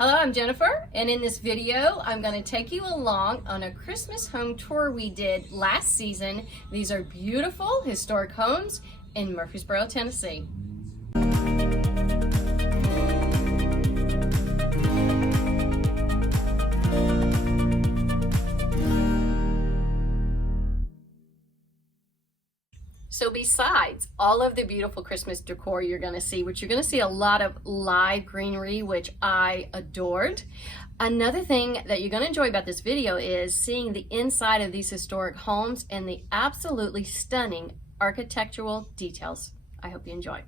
Hello, I'm Jennifer, and in this video, I'm going to take you along on a Christmas home tour we did last season. These are beautiful historic homes in Murfreesboro, Tennessee. So besides all of the beautiful Christmas decor you're going to see, which you're going to see a lot of live greenery, which I adored. Another thing that you're going to enjoy about this video is seeing the inside of these historic homes and the absolutely stunning architectural details. I hope you enjoy.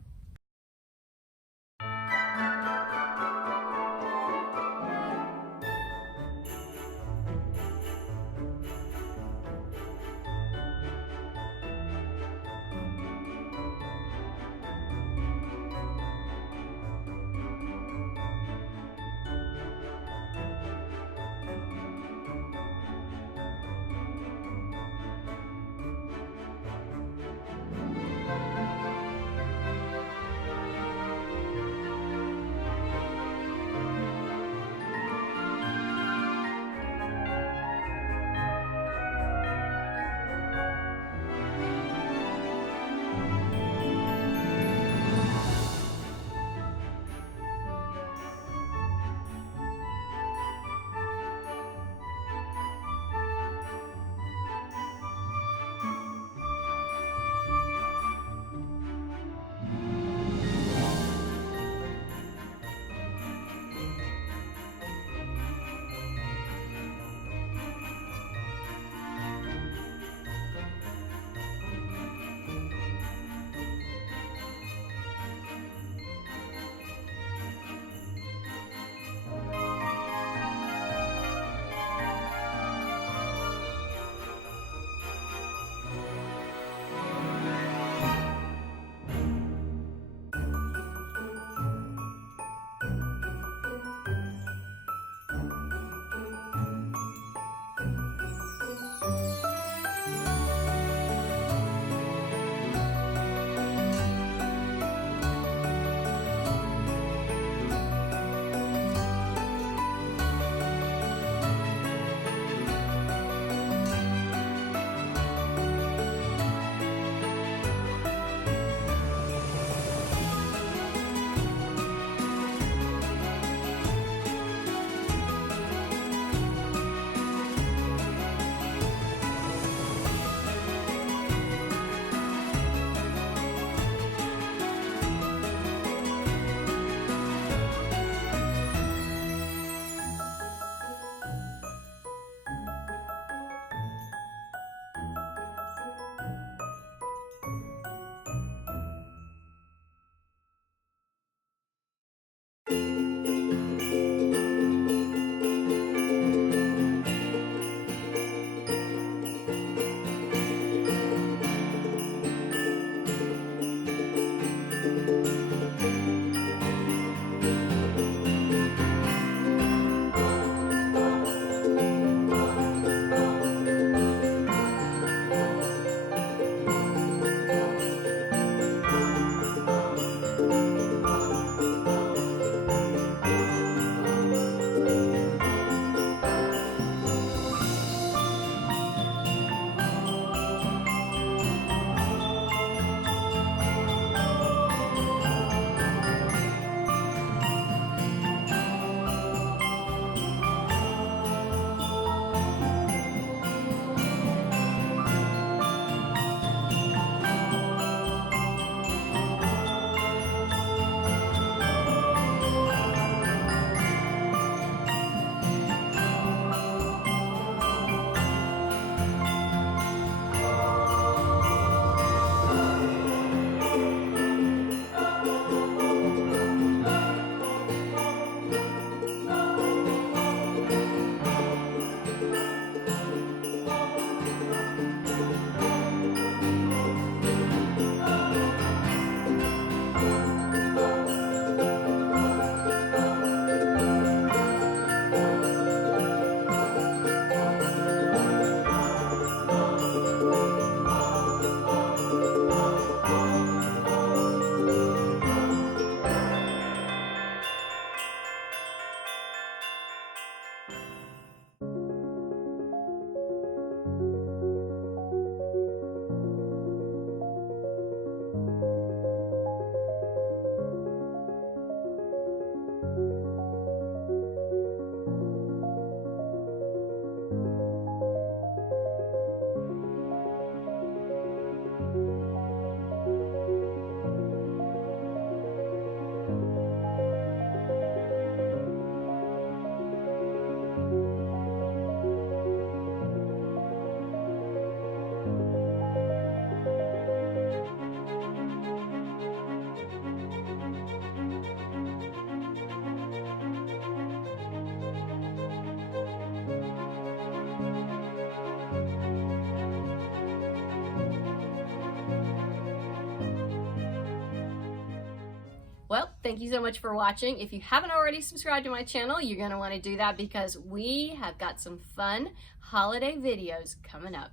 Thank you so much for watching. If you haven't already subscribed to my channel, you're going to want to do that because we have got some fun holiday videos coming up.